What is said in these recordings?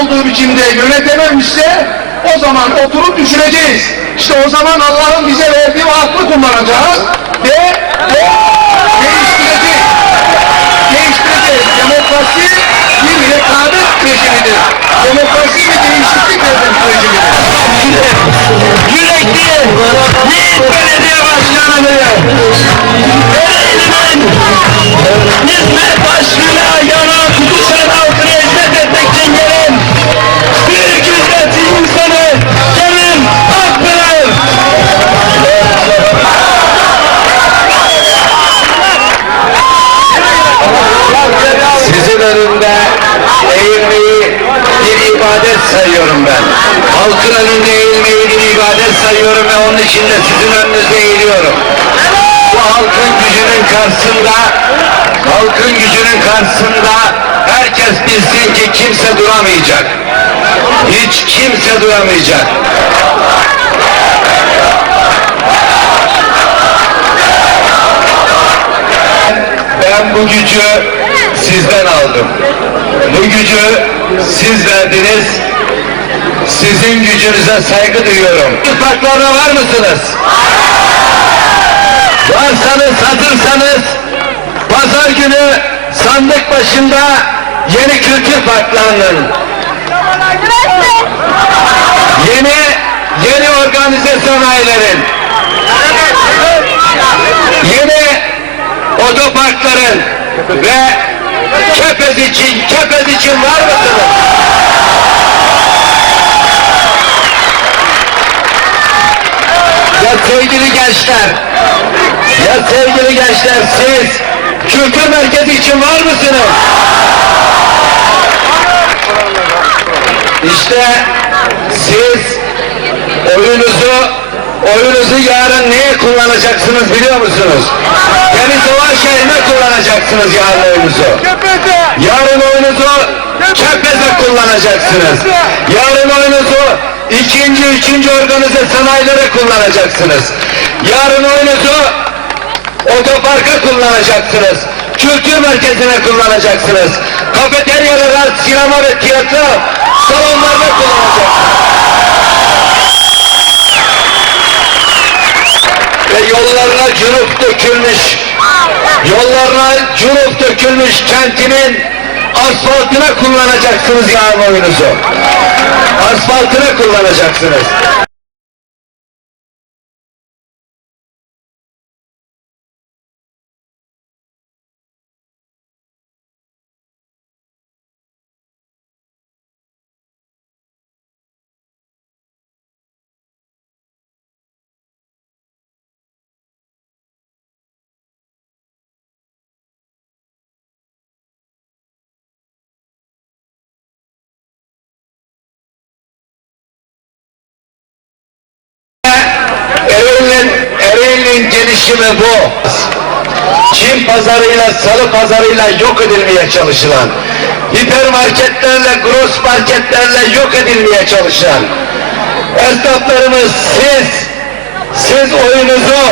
olduğu biçimde yönetememişse o zaman oturup düşüneceğiz. İşte o zaman Allah'ın bize verdiği o aklı kullanacağız ve, değiştireceğiz. Değiştireceğiz. Demokrasi bir rekabet rejimidir. Demokrasi bir değişiklik rejimidir. yürekli Yiğit Belediye Başkanı Ereğli'nin hizmet başlığına yana tutuşan halkına karşısında, halkın gücünün karşısında herkes bilsin ki kimse duramayacak. Hiç kimse duramayacak. Ben bu gücü sizden aldım. Bu gücü siz verdiniz. Sizin gücünüze saygı duyuyorum. İttifaklarına var mısınız? Varsanız, hazırsanız pazar günü sandık başında yeni kültür parklarının yeni yeni organize sanayilerin yeni otoparkların ve Kepez için, Kepez için var mısınız? Ya sevgili gençler, ya sevgili gençler siz kültür merkezi için var mısınız? İşte siz oyunuzu oyunuzu yarın neye kullanacaksınız biliyor musunuz? Denizova şehrine kullanacaksınız yarın oyunuzu. Yarın oyunuzu Kepez'e kullanacaksınız. Yarın oyunuzu ikinci, üçüncü organize sanayilere kullanacaksınız. Yarın oyunuzu otoparka kullanacaksınız. Kültür merkezine kullanacaksınız. Kafeteryalara, sinema ve tiyatro salonlarına kullanacaksınız. Ve yollarına cunup dökülmüş, yollarına cunup dökülmüş kentinin asfaltına kullanacaksınız yarın oyunuzu. Asfaltına kullanacaksınız. Ereğli'nin gelişimi bu. Çin pazarıyla, salı pazarıyla yok edilmeye çalışılan, hipermarketlerle, gross marketlerle yok edilmeye çalışan, esnaflarımız siz, siz oyunuzu,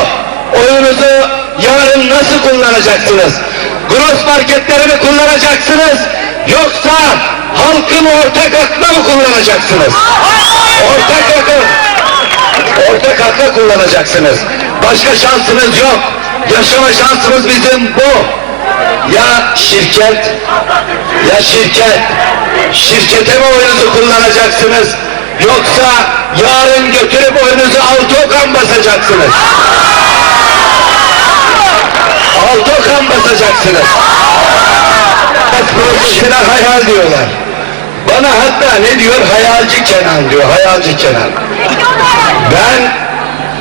oyunuzu yarın nasıl kullanacaksınız? Gross marketleri mi kullanacaksınız? Yoksa halkın ortak aklına mı kullanacaksınız? Ortak akıl. Ortak hakla kullanacaksınız. Başka şansınız yok. Yaşama şansımız bizim bu. Ya şirket, ya şirket, şirkete mi oyunuzu kullanacaksınız? Yoksa yarın götürüp oyunuzu autokan basacaksınız. Autokan basacaksınız. Profesyonel hayal diyorlar. Bana hatta ne diyor? Hayalci Kenan diyor. Hayalci Kenan. Ben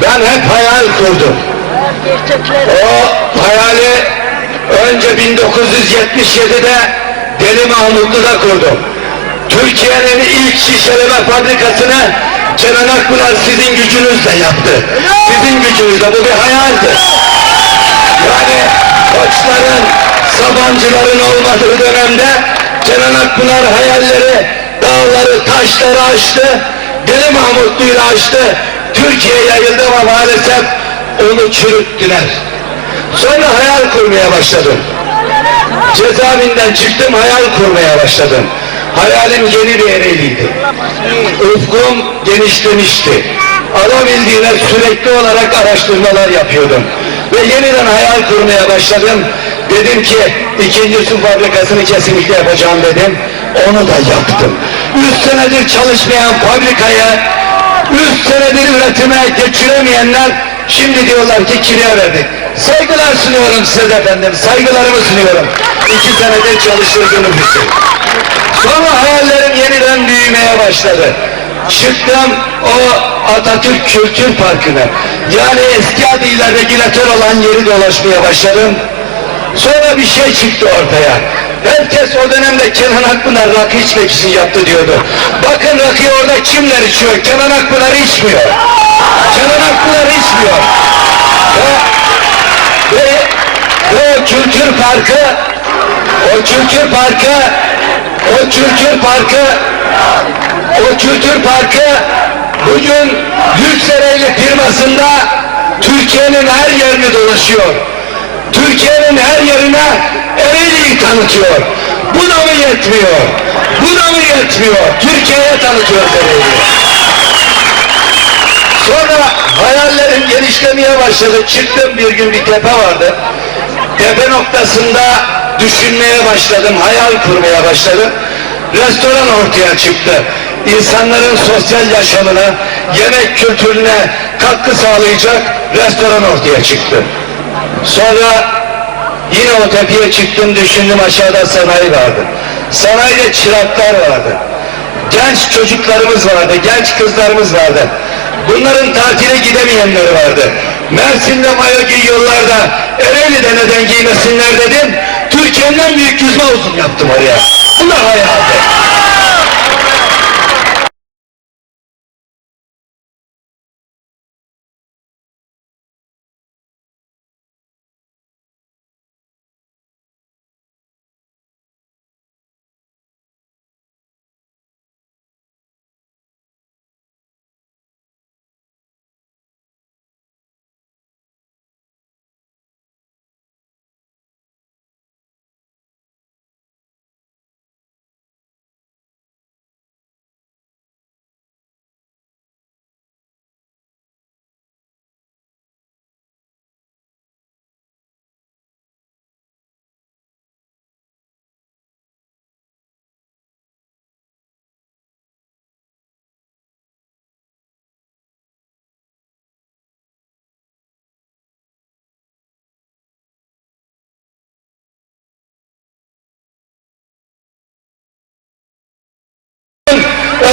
ben hep hayal kurdum. O hayali önce 1977'de Deli Mahmutlu'da kurdum. Türkiye'nin ilk şişeleme fabrikasını Kenan Akpınar sizin gücünüzle yaptı. Sizin gücünüzle bu bir hayaldi. Yani koçların, sabancıların olmadığı dönemde Kenan Akpınar hayalleri, dağları, taşları aştı. Deli Mahmutlu'yla açtı. Türkiye yayıldı ama maalesef onu çürüttüler. Sonra hayal kurmaya başladım. Cezaevinden çıktım, hayal kurmaya başladım. Hayalim yeni bir Ereğli'ydi. Ufkum genişlemişti. Alabildiğine sürekli olarak araştırmalar yapıyordum. Ve yeniden hayal kurmaya başladım. Dedim ki ikinci su fabrikasını kesinlikle yapacağım dedim. Onu da yaptım. Üç senedir çalışmayan fabrikaya, üç senedir üretime geçiremeyenler şimdi diyorlar ki kiraya verdik. Saygılar sunuyorum size efendim, saygılarımı sunuyorum. İki senedir çalıştırdığınız için. Sonra hayallerim yeniden büyümeye başladı. Çıktım o Atatürk Kültür Parkı'na. Yani eski adıyla regülatör olan yeri dolaşmaya başladım. Sonra bir şey çıktı ortaya. Herkes o dönemde Kenan Akpınar rakı içmek için yaptı diyordu. Bakın rakıyı orada kimler içiyor? Kenan Akpınar içmiyor. Kenan Akpınar içmiyor. Ve, ve, ve o kültür parkı o kültür parkı o kültür parkı o kültür parkı bugün Yüksereyle firmasında Türkiye'nin her yerini dolaşıyor. Türkiye'nin her yerine Ereğli'yi tanıtıyor. Bu da mı yetmiyor? Bu da mı yetmiyor? Türkiye'ye tanıtıyor Ereğli'yi. Sonra hayallerim genişlemeye başladı. Çıktım bir gün bir tepe vardı. Tepe noktasında düşünmeye başladım, hayal kurmaya başladım. Restoran ortaya çıktı. İnsanların sosyal yaşamına, yemek kültürüne katkı sağlayacak restoran ortaya çıktı. Sonra yine o tepeye çıktım, düşündüm aşağıda sanayi vardı. Sanayide çıraklar vardı. Genç çocuklarımız vardı, genç kızlarımız vardı. Bunların tatile gidemeyenleri vardı. Mersin'de mayo giyiyorlar da Ereğli'de neden giymesinler dedim. Türkiye'nin en büyük yüzme havuzunu yaptım oraya. Bu da hayaldi.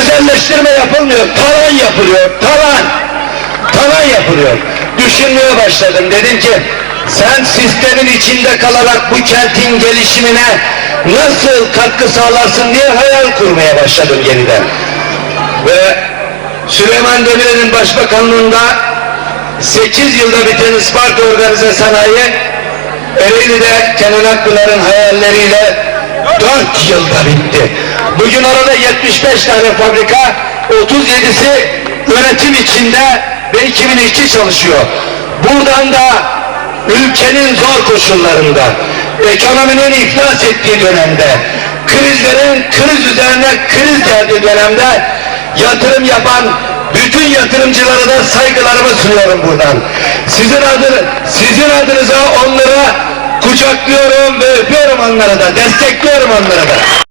Özelleştirme yapılmıyor. Talan yapılıyor. Talan. Talan yapılıyor. Düşünmeye başladım. Dedim ki sen sistemin içinde kalarak bu kentin gelişimine nasıl katkı sağlarsın diye hayal kurmaya başladım yeniden. Ve Süleyman Demirel'in başbakanlığında 8 yılda biten Isparta Organize Sanayi Ereğli'de Kenan Akpınar'ın hayalleriyle 4 yılda bitti. Bugün orada 75 tane fabrika, 37'si üretim içinde ve 2000 işçi çalışıyor. Buradan da ülkenin zor koşullarında, ekonominin iflas ettiği dönemde, krizlerin kriz üzerine kriz geldiği dönemde yatırım yapan bütün yatırımcılara da saygılarımı sunuyorum buradan. Sizin adı, sizin adınıza onlara kucaklıyorum ve öpüyorum onları da, destekliyorum onları da.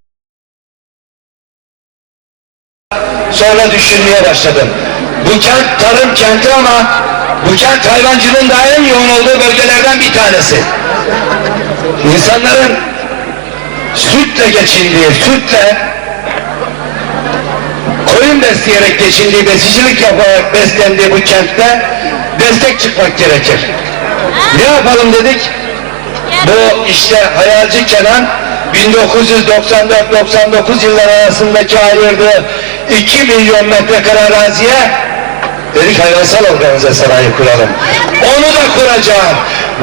Sonra düşünmeye başladım. Bu kent tarım kenti ama bu kent hayvancılığın da en yoğun olduğu bölgelerden bir tanesi. İnsanların sütle geçindiği, sütle koyun besleyerek geçindiği, besicilik yaparak beslendiği bu kentte destek çıkmak gerekir. Ne yapalım dedik? Bu işte hayalci Kenan 1994-99 yılları arasındaki ayırdığı 2 milyon metrekare araziye dedik hayvansal organize sanayi kuralım. Onu da kuracağım.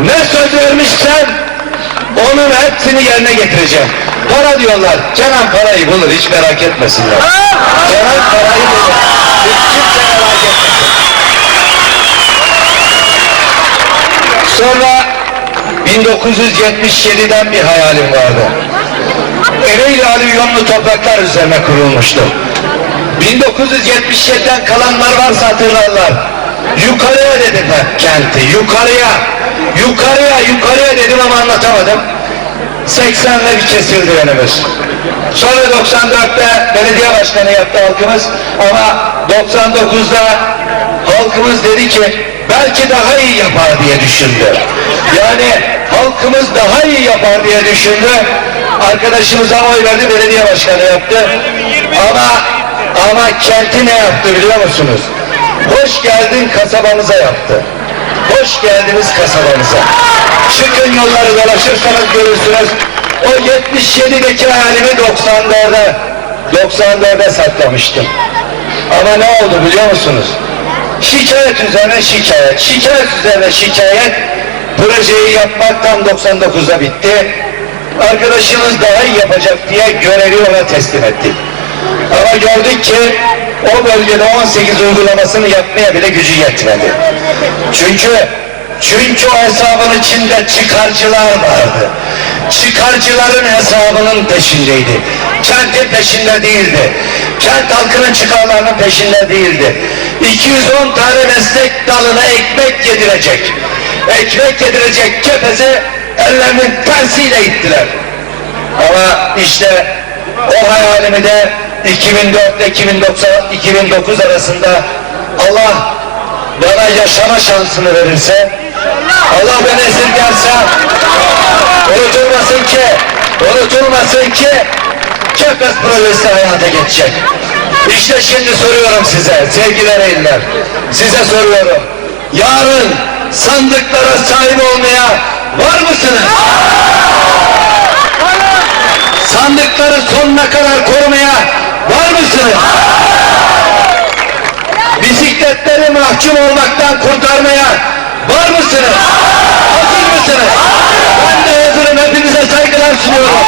Ne söz vermişsem onun hepsini yerine getireceğim. Para diyorlar. Kenan parayı bulur hiç merak etmesinler. Kenan parayı bulur. Hiç kimse merak etmesin. Sonra 1977'den bir hayalim vardı. Ereğli alüvyonlu topraklar üzerine kurulmuştu. 1977'den kalanlar varsa hatırlarlar. Yukarıya dedim hep kenti, yukarıya. Yukarıya, yukarıya dedim ama anlatamadım. 80'le bir kesildi önümüz. Sonra 94'te belediye başkanı yaptı halkımız ama 99'da halkımız dedi ki belki daha iyi yapar diye düşündü. Yani halkımız daha iyi yapar diye düşündü. Arkadaşımıza oy verdi belediye başkanı yaptı. Ama ama kenti ne yaptı biliyor musunuz? Hoş geldin kasabamıza yaptı. Hoş geldiniz kasabamıza. Çıkın yolları dolaşırsanız görürsünüz. O 77'deki hayalimi 94'e 94'e saklamıştım. Ama ne oldu biliyor musunuz? Şikayet üzerine şikayet, şikayet üzerine şikayet. Projeyi yapmak tam 99'da bitti. Arkadaşımız daha iyi yapacak diye görevi ona teslim ettik. Ama gördük ki o bölgede 18 uygulamasını yapmaya bile gücü yetmedi. Çünkü çünkü o hesabın içinde çıkarcılar vardı. Çıkarcıların hesabının peşindeydi. Kentin peşinde değildi. Kent halkının çıkarlarının peşinde değildi. 210 tane meslek dalına ekmek yedirecek. Ekmek yedirecek kefesi ellerinin tersiyle ittiler. Ama işte o hayalimi de 2004 ile 2009, 2009 arasında Allah bana yaşama şansını verirse, Allah beni esirgerse, unutulmasın ki, unutulmasın ki, Kefes projesi hayata geçecek. İşte şimdi soruyorum size, sevgili Ereğliler, size soruyorum. Yarın sandıklara sahip olmaya var mısınız? sandıkları sonuna kadar korumaya mısınız? Bisikletleri mahkum olmaktan kurtarmaya var mısınız? Hazır mısınız? Ben de hazırım. Hepinize saygılar sunuyorum.